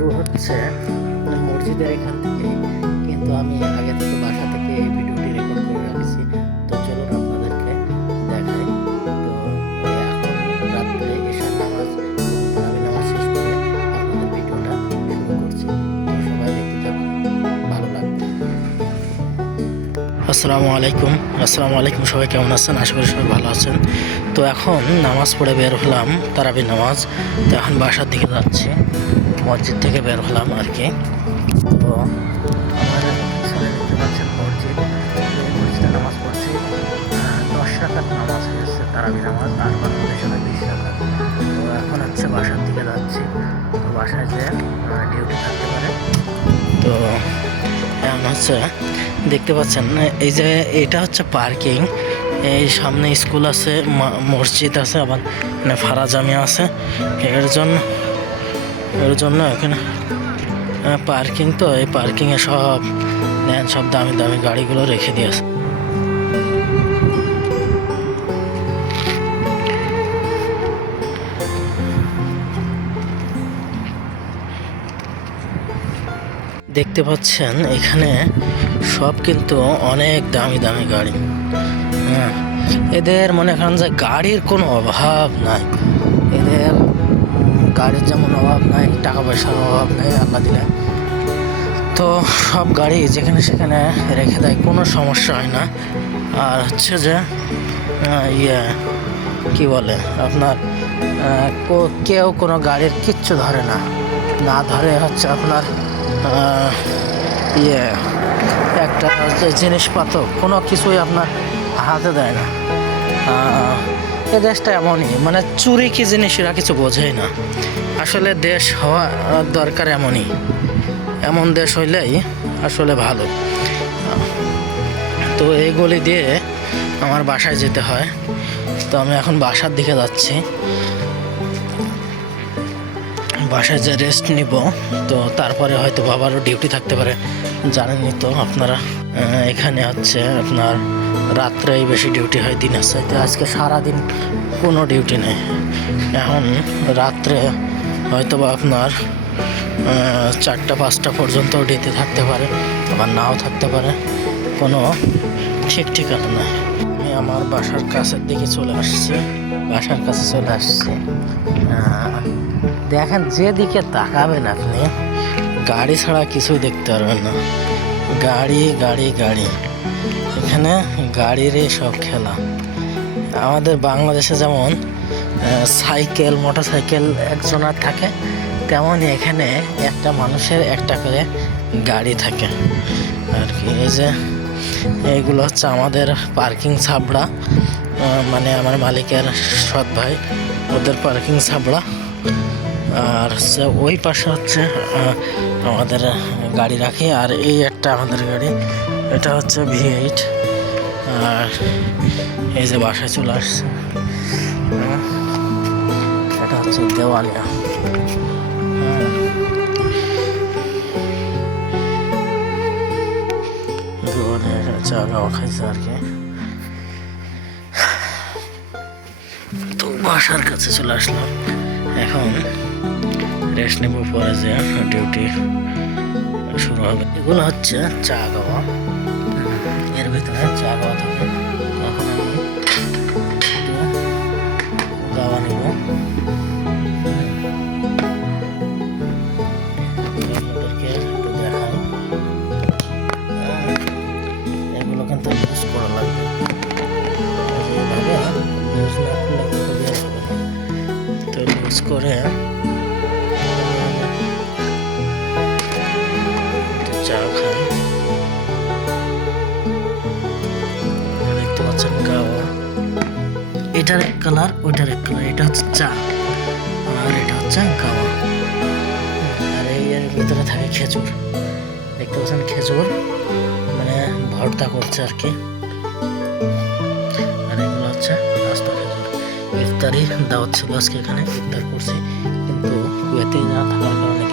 শুরু হচ্ছে মসজিদের এখান থেকে, কিন্তু আমি আগে থেকে বাসা থেকে এই ভিডিওটি রেকর্ড করে রাখছি। তো চলুন আপনাদেরকে দেখাই। তো এখন রাত্রে এশার নামাজ তারাবি নামাজ শেষ করে আপনাদের ভিডিওটা শুরু করছি। তো সবাই দেখতে থাকুন, ভালো লাগবে। আসসালামু আলাইকুম, সবাই কেমন আছেন? আশা করি সবাই ভালো আছেন। তো এখন নামাজ পড়ে বের হলাম, তারাবি নামাজ। তো এখন বাসার দিকে যাচ্ছি, মসজিদ থেকে বের হলাম আর কি। তো আমাদের পিছনে দেখতে পাচ্ছেন মসজিদ, এই মসজিদে নামাজ পড়ছি। 10 রাকাত নামাজ হয়েছে তারাবি নামাজ, আর বাংলাদেশে 20 রাকাত। তো এখন হচ্ছে বাসার দিকে যাচ্ছি। তো বাসায় যে ডিউটি থাকতে পারে। তো এখন হচ্ছে দেখতে পাচ্ছেন এই যে এটা হচ্ছে পার্কিং। এই সামনে স্কুল আছে, মসজিদ আছে, আবার ফারা জামিয়া আছে। এর জন্য এখানে পার্কিং। তো এই পার্কিংয়ে সব দামি দামি গাড়িগুলো রেখে দিয়েছে। দেখতে পাচ্ছেন এখানে সব কিন্তু অনেক দামি দামি গাড়ি। হ্যাঁ, এদের মনে করেন যে গাড়ির কোনো অভাব নাই। এদের গাড়ির যেমন অভাব নাই, টাকা পয়সার অভাব নাই আল্লাহ দিলে। তো সব গাড়ি যেখানে সেখানে রেখে দেয়, কোনো সমস্যা হয় না। আর হচ্ছে যে কি বলে আপনার কেউ কোনো গাড়ির কিচ্ছু ধরে না, ধরে হচ্ছে আপনার একটা জিনিসপত্র কোনো কিছুই আপনার হাতে দেয় না। এ দেশটা এমনই, মানে চুরি কি জিনিস এরা কিছু বোঝেই না। আসলে দেশ হওয়া দরকার এমনই, এমন দেশ হইলেই আসলে ভালো। তো এই গলি দিয়ে আমার বাসায় যেতে হয়। তো আমি এখন বাসার দিকে যাচ্ছি, বাসায় যে রেস্ট নিব। তো তারপরে হয়তো বাবারও ডিউটি থাকতে পারে, জানেনই তো আপনারা। এখানে হচ্ছে আপনার রাত্রেই বেশি ডিউটি হয়, দিনের চাইতে। আজকে সারাদিন কোনো ডিউটি নেই। এখন রাত্রে হয়তো বা আপনার 4টা-5টা পর্যন্ত ডিউটি থাকতে পারে, আবার নাও থাকতে পারে, কোনো ঠিক ঠিকানা নেই। আমি আমার বাসার কাছের দিকে চলে আসছি, দেখেন যেদিকে তাকাবেন আপনি গাড়ি ছাড়া কিছুই দেখতে পারবেন না। গাড়ি গাড়ি গাড়ি, এখানে গাড়ির সব খেলা। আমাদের বাংলাদেশে যেমন সাইকেল, মোটরসাইকেল একজনের থাকে, তেমনই এখানে একটা মানুষের একটা করে গাড়ি থাকে আর কি। এই যে এইগুলো হচ্ছে আমাদের পার্কিং ছাবড়া, মানে আমার মালিকের সৎ ভাই, ওদের পার্কিং ছাবড়া। আর হচ্ছে ওই পাশে হচ্ছে আমাদের গাড়ি রাখি। আর এই একটা আমাদের গাড়ি, এটা হচ্ছে V8। আর এই যে বাসায় চলে আসছে, এটা হচ্ছে দেওয়ালিয়া। চা খাওয়া খাইছে আর কি। তো বাসার কাছে চলে আসলাম, এখন রেস্ট নেব, পরে যে ডিউটি শুরু হবে। এগুলো হচ্ছে চা খাওয়া, এর ভিতরে চা খাওয়া থাকে। এখন আমি গাওয়া নেব। দেখাই, এগুলো কিন্তু ইউজ করা লাগবে। এভাবে ইউজ না করলে কিন্তু বের হবে না। তো ইউজ করে চা খাই। দেখতে পাচ্ছেন গাওয়া, এটার এক কালার, ওইটার এক কালার। এটা হচ্ছে চা আর এটা হচ্ছে গাওয়া। আর এর ভিতরে থাকে খেজুর, দেখতে পাচ্ছেন খেজুর, মানে ভর্তা করছে আর কি। আর এগুলো হচ্ছে রাস্তা খেজুর। ইফতারি দাওয়াত ছিল আজকে, এখানে ইফতার করছি, কিন্তু কুয়েতে না থাকার কারণে